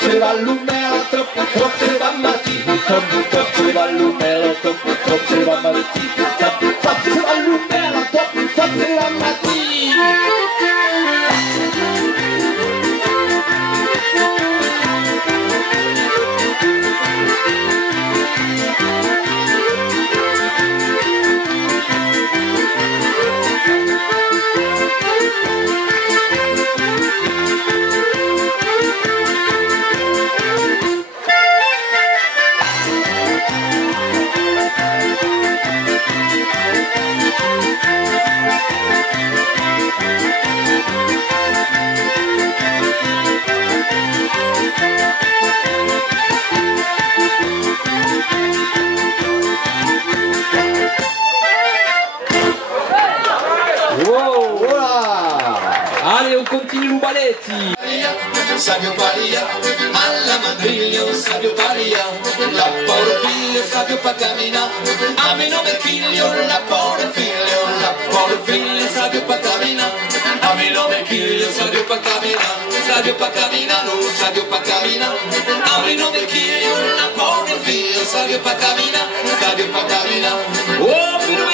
se va l'umela, trop se va matini, trop se va l'umela, trop se va matini, trop se va l'umela, trop se va matini. Allez, on continue le balletti. Sabio Paria, alla madriglio, Sabio Paria, la porfiglio, Sabio pa' caminar, a mi nome figlio, la porfiglio, Sabio pa' caminar, a mi nome figlio, Sabio pa' caminar, Sabio pa' caminar, no, Sabio pa' caminar, a mi nome figlio, la porfiglio, Sabio pa' caminar, Sabio pa' caminar, oh, pero